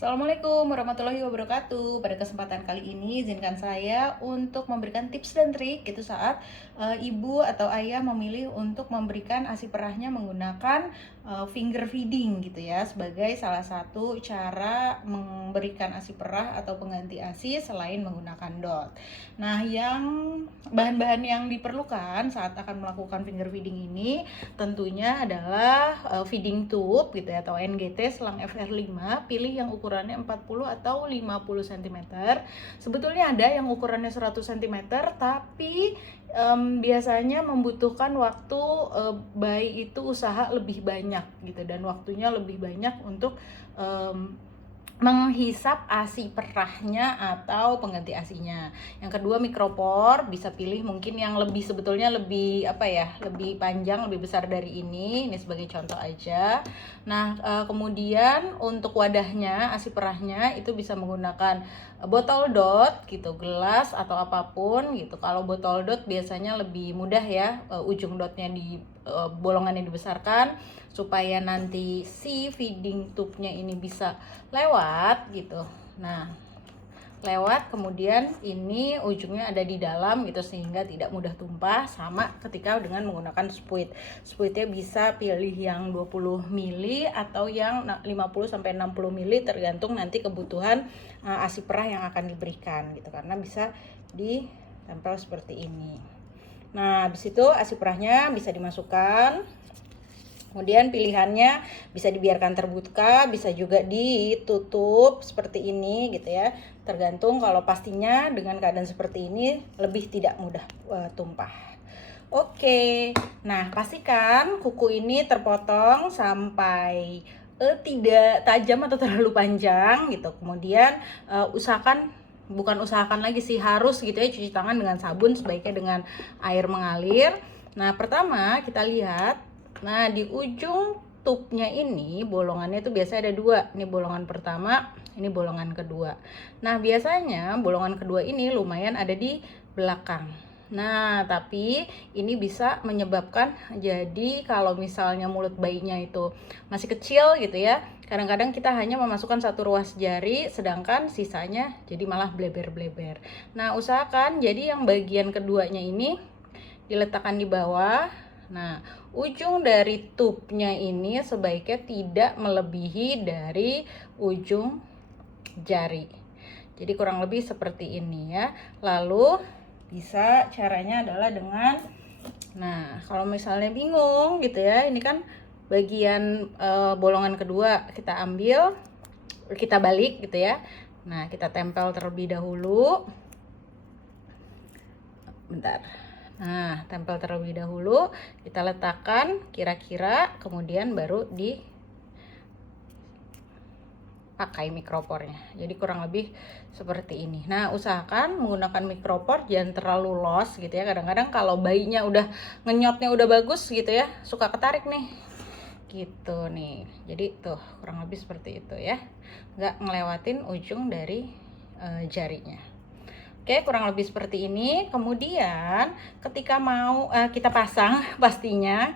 Assalamualaikum warahmatullahi wabarakatuh. Pada kesempatan kali ini izinkan saya untuk memberikan tips dan trik gitu saat ibu atau ayah memilih untuk memberikan ASI perahnya menggunakan finger feeding gitu ya, sebagai salah satu cara memberikan ASI perah atau pengganti ASI selain menggunakan DOT. Nah, bahan-bahan yang diperlukan saat akan melakukan finger feeding ini tentunya adalah feeding tube gitu ya, atau NGT selang FR5. Pilih yang ukurannya 40 atau 50 cm. Sebetulnya ada yang ukurannya 100 cm, tapi biasanya membutuhkan waktu bayi itu usaha lebih banyak gitu, dan waktunya lebih banyak untuk menghisap ASI perahnya atau pengganti ASInya. Yang kedua, mikropor, bisa pilih mungkin yang sebetulnya lebih lebih panjang, lebih besar dari ini sebagai contoh aja. Nah, kemudian untuk wadahnya ASI perahnya itu bisa menggunakan botol dot gitu, gelas atau apapun gitu. Kalau botol dot biasanya lebih mudah ya, ujung dotnya bolongannya dibesarkan supaya nanti si feeding tube-nya ini bisa lewat gitu. Nah, lewat, kemudian ini ujungnya ada di dalam gitu sehingga tidak mudah tumpah. Sama ketika dengan menggunakan spuit. Spuitnya bisa pilih yang 20 mili atau yang 50 sampai 60 mili tergantung nanti kebutuhan ASI perah yang akan diberikan gitu, karena bisa ditempel seperti ini. Nah, habis itu ASI perahnya bisa dimasukkan. Kemudian pilihannya bisa dibiarkan terbuka, bisa juga ditutup seperti ini gitu ya. Tergantung, kalau pastinya dengan keadaan seperti ini lebih tidak mudah tumpah. Oke, nah pastikan kuku ini terpotong sampai tidak tajam atau terlalu panjang gitu. Kemudian usahakan lagi sih, harus gitu ya, cuci tangan dengan sabun, sebaiknya dengan air mengalir. Nah, pertama kita lihat. Nah, di ujung tube-nya ini bolongannya itu biasanya ada dua. Ini bolongan pertama, ini bolongan kedua. Nah, biasanya bolongan kedua ini lumayan ada di belakang. Nah, tapi ini bisa menyebabkan, jadi kalau misalnya mulut bayinya itu masih kecil gitu ya, kadang-kadang kita hanya memasukkan satu ruas jari, sedangkan sisanya jadi malah bleber-bleber. Nah, usahakan jadi yang bagian keduanya ini diletakkan di bawah. Nah, ujung dari tube-nya ini sebaiknya tidak melebihi dari ujung jari. Jadi kurang lebih seperti ini ya. Lalu caranya adalah dengan, nah kalau misalnya bingung gitu ya, ini kan bagian bolongan kedua, kita ambil, kita balik gitu ya. Nah, kita tempel terlebih dahulu. Bentar. Nah, tempel terlebih dahulu, kita letakkan kira-kira, kemudian baru dipakai mikropornya. Jadi kurang lebih seperti ini. Nah, usahakan menggunakan mikropor jangan terlalu los gitu ya. Kadang-kadang kalau bayinya udah ngenyotnya udah bagus gitu ya, suka ketarik nih. Gitu nih. Jadi tuh kurang lebih seperti itu ya. Nggak ngelewatin ujung dari jarinya. Oke, kurang lebih seperti ini. Kemudian ketika mau kita pasang pastinya.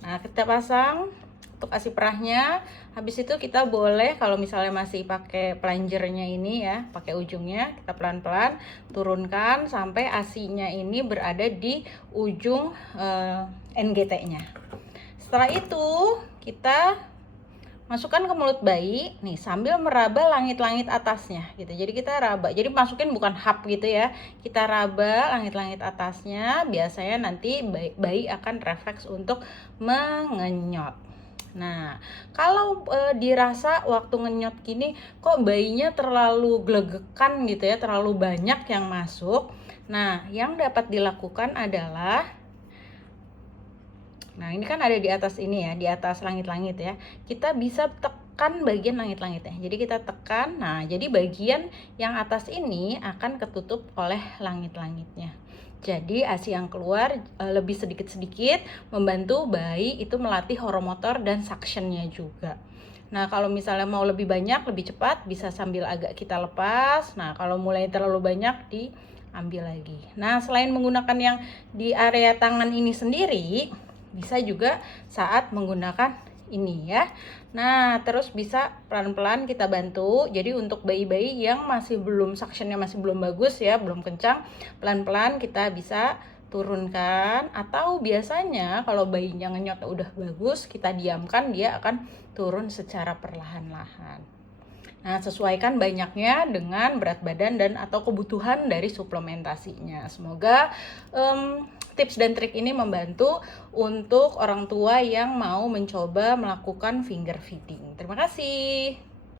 Nah, kita pasang untuk ASI perahnya. Habis itu kita boleh, kalau misalnya masih pakai plunger-nya ini ya, pakai ujungnya, kita pelan-pelan turunkan sampai ASI-nya ini berada di ujung NGT-nya. Setelah itu kita masukkan ke mulut bayi nih sambil meraba langit-langit atasnya gitu. Jadi kita raba, jadi masukin bukan hap gitu ya, kita raba langit-langit atasnya. Biasanya nanti bayi akan refleks untuk mengenyot. Nah, kalau dirasa waktu ngenyot gini kok bayinya terlalu gelegekan gitu ya, terlalu banyak yang masuk. Nah, yang dapat dilakukan adalah, nah ini kan ada di atas ini ya, di atas langit-langit ya. Kita bisa tekan bagian langit-langitnya. Jadi kita tekan, nah jadi bagian yang atas ini akan ketutup oleh langit-langitnya. Jadi ASI yang keluar lebih sedikit-sedikit, membantu bayi itu melatih oromotor dan suctionnya juga. Nah, kalau misalnya mau lebih banyak, lebih cepat, bisa sambil agak kita lepas. Nah, kalau mulai terlalu banyak, diambil lagi. Nah, selain menggunakan yang di area tangan ini sendiri, bisa juga saat menggunakan ini ya. Nah, terus bisa pelan-pelan kita bantu. Jadi untuk bayi-bayi yang masih belum suctionnya masih belum bagus ya, belum kencang, pelan-pelan kita bisa turunkan. Atau biasanya kalau bayinya ngenyot udah bagus, kita diamkan, dia akan turun secara perlahan-lahan. Nah, sesuaikan banyaknya dengan berat badan dan atau kebutuhan dari suplementasinya. Semoga tips dan trik ini membantu untuk orang tua yang mau mencoba melakukan finger feeding. Terima kasih.